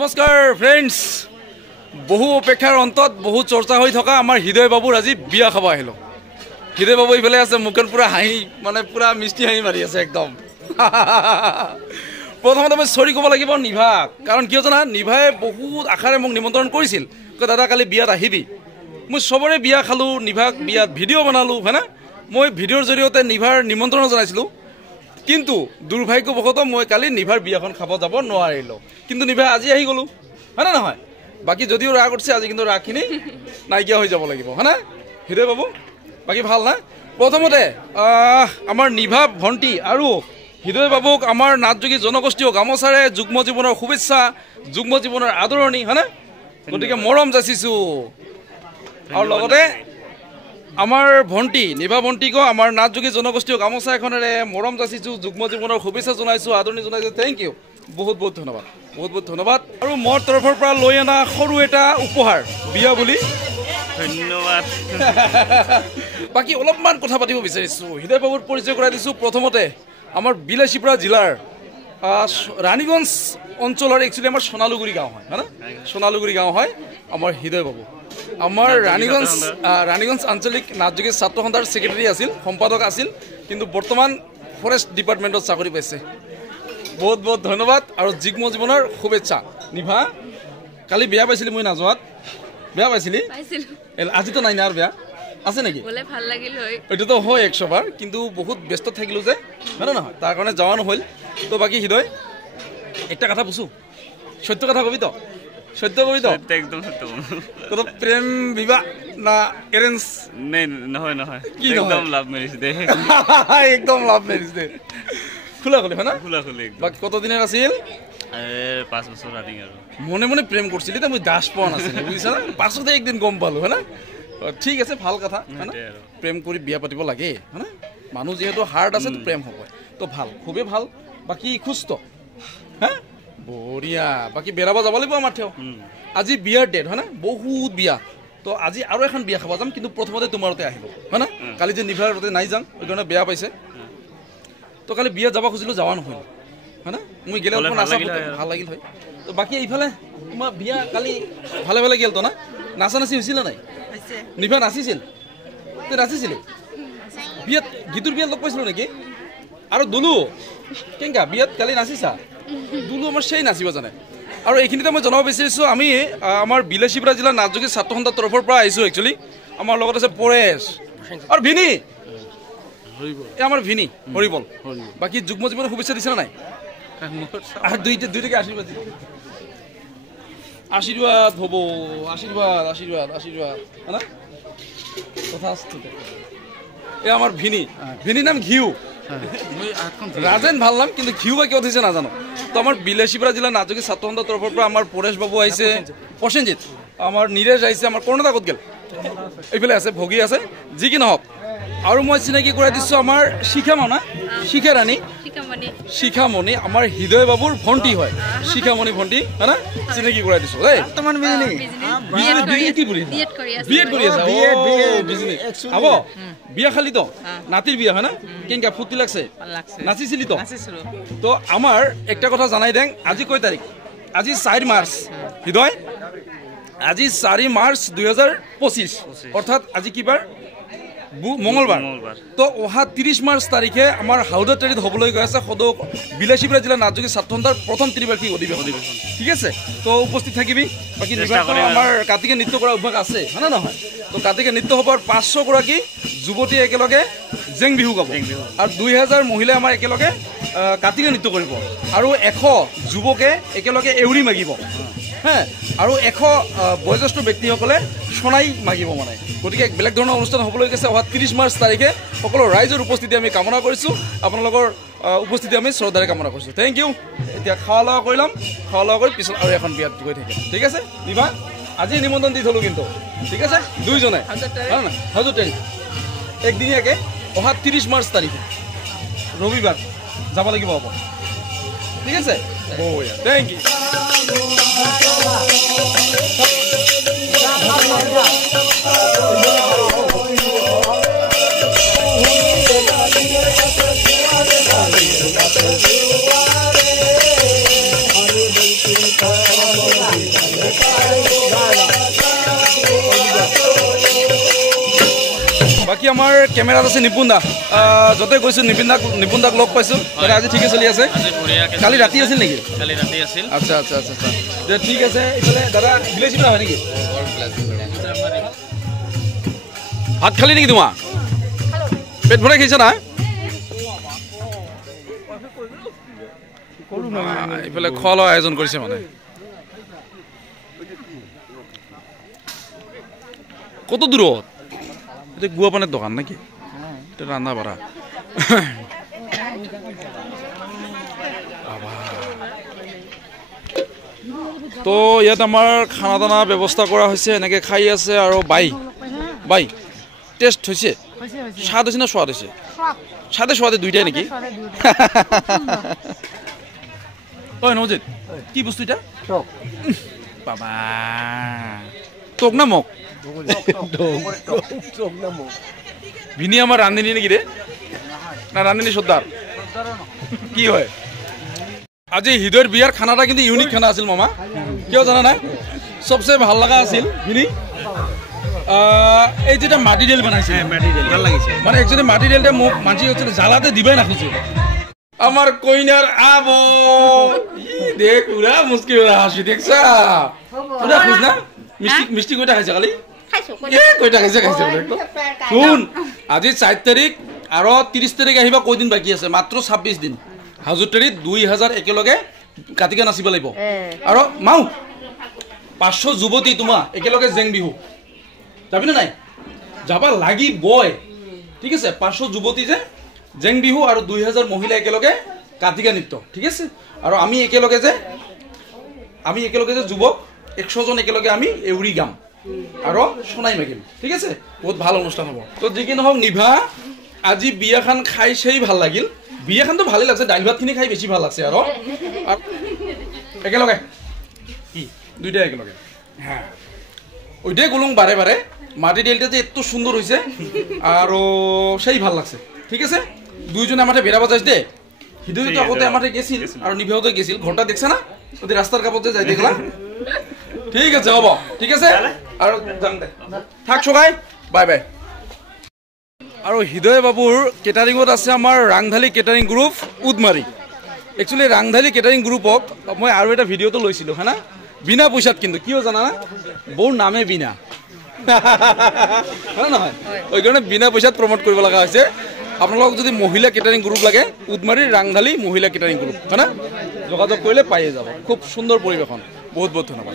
নমস্কাৰ ফ্ৰেণ্ডছ, বহু অপেক্ষাৰ অন্তত বহু চৰ্চা হৈ থকা আমাৰ হৃদয় বাবুৰ আজি বিয়া খাব আহিলোঁ। হৃদয় বাবু ইফালে আছে, মুখখন পুৰা হাঁহি মানে পুৰা মিষ্টি হাঁহি মাৰি আছে একদম। প্ৰথমতে মই চৰি ক'ব লাগিব নিভাক, কাৰণ কিয় জানা, নিভাই বহুত আশাৰে মোক নিমন্ত্ৰণ কৰিছিল, দাদা কালি বিয়াত আহিবি। মই চবৰে বিয়া খালোঁ, নিভাক বিয়াত ভিডিঅ' বনালোঁ, হয়নে? মই ভিডিঅ'ৰ জৰিয়তে নিভাৰ নিমন্ত্ৰণ জনাইছিলোঁ, কিন্তু দুৰ্ভাগ্যবশতঃ মই কালি নিভাৰ বিয়াখন খাব যাব নোৱাৰিলোঁ। কিন্তু নিভা আজি আহি গ'লোঁ, হয়নে নহয়? বাকী যদিও ৰাগ উঠিছে, আজি কিন্তু ৰাগখিনি নাইকিয়া হৈ যাব লাগিব, হয়নে হৃদয় বাবু? বাকী ভাল না? প্ৰথমতে আমাৰ নিভা ভণ্টি আৰু হৃদয় বাবুক আমাৰ নাথযোগী জনগোষ্ঠীয় গামোচাৰে যুগ্ম জীৱনৰ শুভেচ্ছা, যুগ্ম জীৱনৰ আদৰণি, হয়নে? গতিকে মৰম যাচিছোঁ। আৰু লগতে আমাৰ ভণ্টি নিভা ভণ্টিকো আমাৰ নাথযোগী জনগোষ্ঠীয় গামোচা এখনেৰে মৰম যাচিছোঁ, যুগ্ম জীৱনৰ শুভেচ্ছা জনাইছোঁ, আদৰণি জনাইছোঁ। থেংক ইউ, বহুত বহুত ধন্যবাদ, বহুত বহুত ধন্যবাদ। আৰু মোৰ তৰফৰ পৰা লৈ অনা সৰু এটা উপহাৰ বিয়া বুলি ধন্যবাদ। বাকী অলপমান কথা পাতিব বিচাৰিছোঁ, হৃদয় বাবুৰ পৰিচয় কৰাই দিছোঁ। প্ৰথমতে আমাৰ বিলাসীপাৰা জিলাৰ ৰাণীগঞ্জ অঞ্চলৰ একচুৱেলি আমাৰ সোণালুগুৰি গাঁও হয়, হয়নে? সোণালুগুৰি গাঁও হয় আমাৰ হৃদয় বাবু। আমাৰ ৰাণীগঞ্জ আঞ্চলিক নাথযোগী ছাত্ৰ সন্থাৰ ছেক্ৰেটাৰী আছিল, সম্পাদক আছিল, কিন্তু বৰ্তমান ফৰেষ্ট ডিপাৰ্টমেণ্টত চাকৰি পাইছে। বহুত বহুত ধন্যবাদ আৰু যুগ্ম জীৱনৰ শুভেচ্ছা। নিভা কালি বেয়া পাইছিলি মই নাযোৱাত? বেয়া পাইছিলি? আজিতো নাই না আৰু বেয়া আছে নেকি? এইটোতো হয় 100 বাৰ, কিন্তু বহুত ব্যস্ত থাকিলোঁ যে, হয়নে নহয়? তাৰ কাৰণে যোৱা নহ'ল। তো বাকী হৃদয় একটা কথা পুছো, সত্য কথা কবি তো? সত্য কবি তো? একদম সত্য। তো প্রেম বিবাহ না এরেঞ্জ? নহয় নহয়, কি একদম লাভ মেৰিজ দে। একদম লাভ মেৰিজ দে, খোলা খুলি হয় না? খোলা খুলি। বাকী কত দিনেৰ আছিল? 5 বছৰ ৰানিং। আৰু মনে মনে প্ৰেম কৰছিলি তো, মই দাস পোৱা নাছিল, বুজিছা না? পাছতে একদিন গম পালো, হয় না? ঠিক আছে, ভাল কথা, হয় না? প্রেম কৰি বিয়া পাতিব লাগে, হয় না? মানুহ যেহেতু হাৰ্ট আছে, প্রেম হ'ব তো ভাল, খুবেই ভাল। বাকী সুস্থ, হা বঢ়িয়া। বাকী বেৰাব যাব লাগিব আমাৰ থেও। আজি বিয়াৰ ডেট, হয় না? বহুত বিয়া, তো আজি আৰু এখন বিয়া খাব যাম, কিন্তু প্ৰথমতে তোমাৰতে আহিব, হয় না? কালি যে নিভাৰ তাতে নাই যাম, ওই কাৰণে বেয়া পাইছে। তো কালি বিয়া যাব খুজিলোঁ, যাৱা নহ'ল, হয় না? মই গেলে ভাল লাগিল হয়। তো বাকী এইফালে তোমাৰ বিয়া কালি ভালে ভালে গেল তো না? নাচা নাচি হৈছিল নাই? নিভা নাচিছিল? তই নাচিছিলি বিয়াত? গীতুৰ বিয়াত লগ পাইছিলোঁ নেকি? আৰু দুলু কেংকা বিয়াত কালি নাচিছা? দুলু আমাৰ সেই নাচিব জানে। আৰু এইখিনিতে মই জনাব বিচাৰিছোঁ, আমি আমাৰ বিলাসীপাৰা জিলাৰ নাথযোগী ছাত্ৰ সন্থাৰ তৰফৰ পৰা আহিছোঁ। একচুৱেলি আমাৰ লগত আছে পৰেশ আৰু ভিনি, এই আমাৰ ভিনি হৰিবল। বাকী যুগ্ম জীৱনৰ শুভেচ্ছা দিছে নাই? দুইটাকে আশীৰ্বাদ দিব। আশীৰ্বাদ হ'ব, আশীৰ্বাদ আশীৰ্বাদ আশীৰ্বাদ, হয় না? এই আমাৰ ভিনিৰ নাম ঘিউ, ৰাজেন ভাল নাম, কিন্তু ঘিউ বা কিয় উঠিছে নাজানো। তো আমাৰ বিলাসীপাৰা জিলাৰ নাথযোগী ছাত্ৰ সন্থাৰ তৰফৰ পৰা আমাৰ পৰেশ বাবু আহিছে, প্ৰসেনজিৎ, আমাৰ নীৰেশ আহিছে, আমাৰ কৰ্ণতা ক'ত গেল? এইফালে আছে, ভগী আছে, যি কি নহওক। আৰু মই চিনাকি কৰাই দিছোঁ আমাৰ শিখামণি, শিখাৰাণী, শিখামণি আমাৰ হৃদয় বাবুৰ ভণ্টি হয়, শিখামণি ভণ্টি, হয় না? চিনাকি কৰাই দিছোঁ দেই। হ'ব বিয়া খালি তো, নাতিৰ বিয়া, হয় না? কেনেকা ফুৰ্তি লাগছে? নাচিছিলি তো? তো আমাৰ একটা কথা জানাই দেং, আজি কয় তাৰিখ? আজি 4 মাৰ্চ। হৃদয় আজি 4 মাৰ্চ 2025, অৰ্থাৎ আজি কি বাৰ? মঙ্গলবাৰ। তো অহা 30 মাৰ্চ তাৰিখে আমাৰ হাউদা তেৰিত হ'বলৈ গৈ আছে সদৌ বিলাসীপাৰা জিলাৰ নাথযোগী ছাত্ৰ সন্থাৰ প্ৰথম ত্ৰিবাৰ্ষিক অধিৱেশন, ঠিক আছে? তো উপস্থিত থাকিবি। বাকী আমাৰ কাতিকে নৃত্য কৰাৰ অভ্যাস আছে, হয় না নহয়? তো কাতিকে নৃত্য সভাৰ 500 গৰাকী যুৱতী একেলগে জেং বিহু গাব, আৰু 2000 মহিলাই আমাৰ একেলগে কাতিকে নৃত্য কৰিব, আৰু 100 যুৱকে একেলগে এউৰি মাগিব, হে, আৰু 100 বয়োজ্যেষ্ঠ ব্যক্তিসকলে সোণাই মাগিব মানে। গতিকে বেলেগ ধৰণৰ অনুষ্ঠান হ'বলৈ গৈছে অহা 30 মাৰ্চ তাৰিখে। সকলো ৰাইজৰ উপস্থিতি আমি কামনা কৰিছোঁ, আপোনালোকৰ উপস্থিতি আমি শ্ৰদ্ধাৰে কামনা কৰিছোঁ। Thank you. এতিয়া খোৱা লোৱা কৰি ল'ম, খোৱা লোৱা কৰি পিছত আৰু এখন বিয়াত গৈ থাকিম, ঠিক আছে? নিভা আজি নিমন্ত্ৰণ দি থলোঁ কিন্তু, ঠিক আছে? দুইজনে, হয় না? হাজোৰ তাৰিখ একদিনীয়াকৈ অহা 30 মাৰ্চ তাৰিখে ৰবিবাৰ যাব লাগিব, হ'ব, ঠিক আছে? Thank U. Hare বাকী আমাৰ কেমেৰাত আছে নিপুণ দা য'তে গৈছোঁ নিপুণ দাক লগ পাইছোঁ তাতে আজি ঠিকে চলি আছে কালি ৰাতি আছিল নেকি কালি ৰাতি আছিল আচ্ছা আচ্ছা আচ্ছা আচ্ছা দে ঠিক আছে এইফালে দাদা ভিলেজ হয় নেকি ভাত খালি নেকি তোমাৰ পেট ভৰাই খাইছা না এইফালে খোৱা লোৱা আয়োজন কৰিছে মানে কত দূৰত এটা গুৱা পানীৰ দোকান নাকি এটা ৰান্ধা বাঢ়া তো ইয়াত আমাৰ খানা দানা ব্যৱস্থা কৰা হৈছে এনেকে খাই আছে আৰু বাই টেষ্ট হৈছে স্বাদ হৈছে না সোৱাদ হৈছে স্বাদে সোৱাদে দুইটাই নেকি ঐ নজিত কি বস্তু এটা বাবা তোক না মোক ভিনি আমাৰ ৰান্ধিনী নেকি ৰে না ৰান্ধিনী সৰ্দাৰ কি হয় আজি হৃদয়ৰ বিয়াৰ খানাটা কিন্তু ইউনিক খানা আছিল মামা কিয় জানা নাই সবচে ভাল লগা আছিল ভিনি এই যেটা মাটি তেল বনাইছে ভাল লাগিছে মানে একচুয়ালি মাটি তেলটা মোক মাঝি হচ্ছে জ্বালাতে দিবাই না খুঁজে আমার কইনার আবো দেখ পুরা মুস্কি হাসি দেখছা পুরা খুশ না মিষ্টি কইটা খাইছে কালি কইটা খাইছে শুন আজি 4 তারিখ আর 30 তারিখ আহিবা কয়দিন বাকি আছে মাত্র 26 দিন হাজুটারিত 2000 একেলগে কাটিকা নাচিব লাগিব আৰু মাও 500 যুৱতী তোমা একেলগে জেং বিহু যাবি না নাই যাবা লাগি বয় ঠিক আছে 500 যুৱতী যে জেং বিহু আৰু 2000 মহিলা একেলগে কাটিকা নৃত্য ঠিক আছে আৰু আমি একেলগে যে যুৱক 100 জন একেলগে আমি এউৰি গাম আৰু সোনাই মাগিম ঠিক আছে বহুত ভাল অনুষ্ঠান হ'ব তো যিকি নহওক নিভা আজি বিয়াখান খাই সেই ভাল লাগিল বিয়াখানটো ভালে লাগছে দাইল ভাতখিনি খাই বেছি ভাল লাগছে আৰু একেলগে কি দুইটা একেলগে হ্যাঁ ওইটাই গলুং বারে বারে মাটি তেলটা যে এত সুন্দর হয়েছে আর সেই ভাল লাগছে ঠিক আছে দুইজনে আমাদের বেড়া বাজাইছ দে হৃদয় তো আগতে আমাদের গেছিল আর নিভাও তো গেছিল ঘরটা দেখছে না ওদের রাস্তার কাপড় যাই দেখলাম ঠিক আছে হব ঠিক আছে আর যাম দে থাক সবাই বাই বাই আৰু হৃদয় বাবুৰ কেটাৰিঙত আছে আমাৰ ৰাংধালী কেটাৰিং গ্ৰুপ উদমাৰী একচুৱেলি ৰাংধালী কেটাৰিং গ্ৰুপক মই আৰু এটা ভিডিঅ'টো লৈছিলোঁ হা না বিনা পইচাত কিন্তু কিয় জানা না বৌৰ নামে বিনা হয় নহয় ওই কাৰণে বিনা পইচাত প্ৰমোট কৰিব লগা হৈছে আপোনালোকক যদি মহিলা কেটাৰিং গ্ৰুপ লাগে উদমাৰীৰ ৰাংধালী মহিলা কেটাৰিং গ্ৰুপ হয় না যোগাযোগ কৰিলে পায়ে যাব খুব সুন্দৰ পৰিৱেশন বহুত বহুত ধন্যবাদ